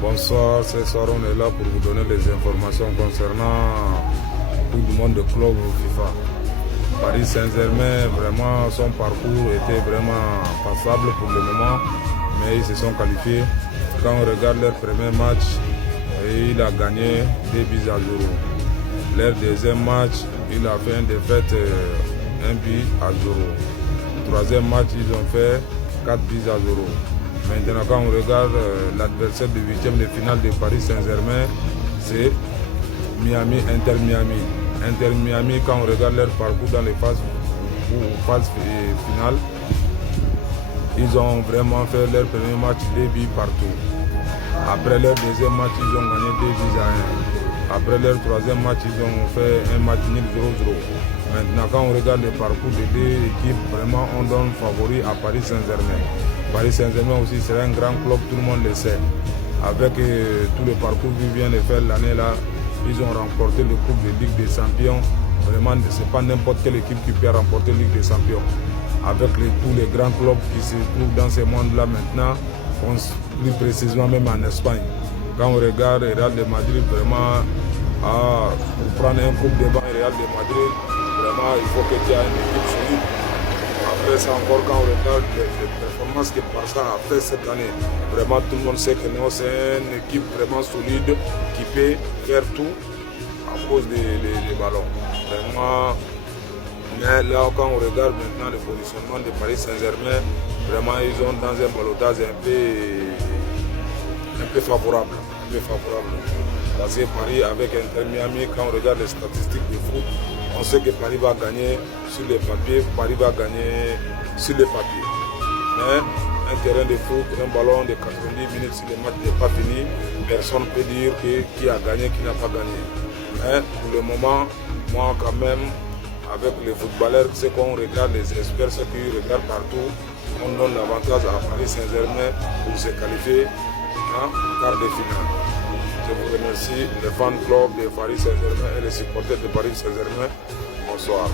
Bonsoir, ce soir on est là pour vous donner les informations concernant tout le monde de club FIFA. Paris Saint-Germain, vraiment son parcours était vraiment passable pour le moment, mais ils se sont qualifiés. Quand on regarde leur premier match, il a gagné 2 buts à 0. Leur deuxième match, il a fait une défaite 1 but à 0. Troisième match, ils ont fait 4 buts à 0. Maintenant, quand on regarde l'adversaire du 8e de finale de Paris Saint-Germain, c'est Inter Miami. Inter Miami, quand on regarde leur parcours dans les phases finales, ils ont vraiment fait leur premier match 2 buts partout. Après leur deuxième match, ils ont gagné 2 buts à 1. Après leur troisième match, ils ont fait un match nul 0-0. Maintenant, quand on regarde le parcours des deux équipes, vraiment, on donne favori à Paris Saint-Germain. Paris Saint-Germain aussi sera un grand club, tout le monde le sait. Avec tout le parcours qu'ils viennent de faire l'année là, ils ont remporté le Coupe de Ligue des Champions. Vraiment, ce n'est pas n'importe quelle équipe qui peut remporter la Ligue des Champions. Avec tous les grands clubs qui se trouvent dans ce monde-là maintenant, plus précisément même en Espagne. Quand on regarde le Real de Madrid, vraiment, pour prendre un coupe devant le Real de Madrid, vraiment, il faut que tu aies une équipe solide. Après ça encore, quand on regarde les performances que Barça a fait cette année, vraiment tout le monde sait que c'est une équipe vraiment solide qui peut faire tout à cause des ballons. Vraiment, mais là quand on regarde maintenant le positionnement de Paris Saint-Germain, vraiment ils sont dans un ballottage un peu favorable. Parce que Paris avec Inter Miami, quand on regarde les statistiques de foot, on sait que Paris va gagner sur les papiers, Mais un terrain de foot, un ballon de 90 minutes si le match n'est pas fini, personne ne peut dire qui a gagné, qui n'a pas gagné. Mais pour le moment, moi quand même, avec les footballeurs, ce qu'on regarde, les experts, ceux qui regardent partout, on donne l'avantage à Paris Saint-Germain pour se qualifier en quart de finale. Je vous remercie, les fans clubs de Paris Saint-Germain et les supporters de Paris Saint-Germain. Bonsoir.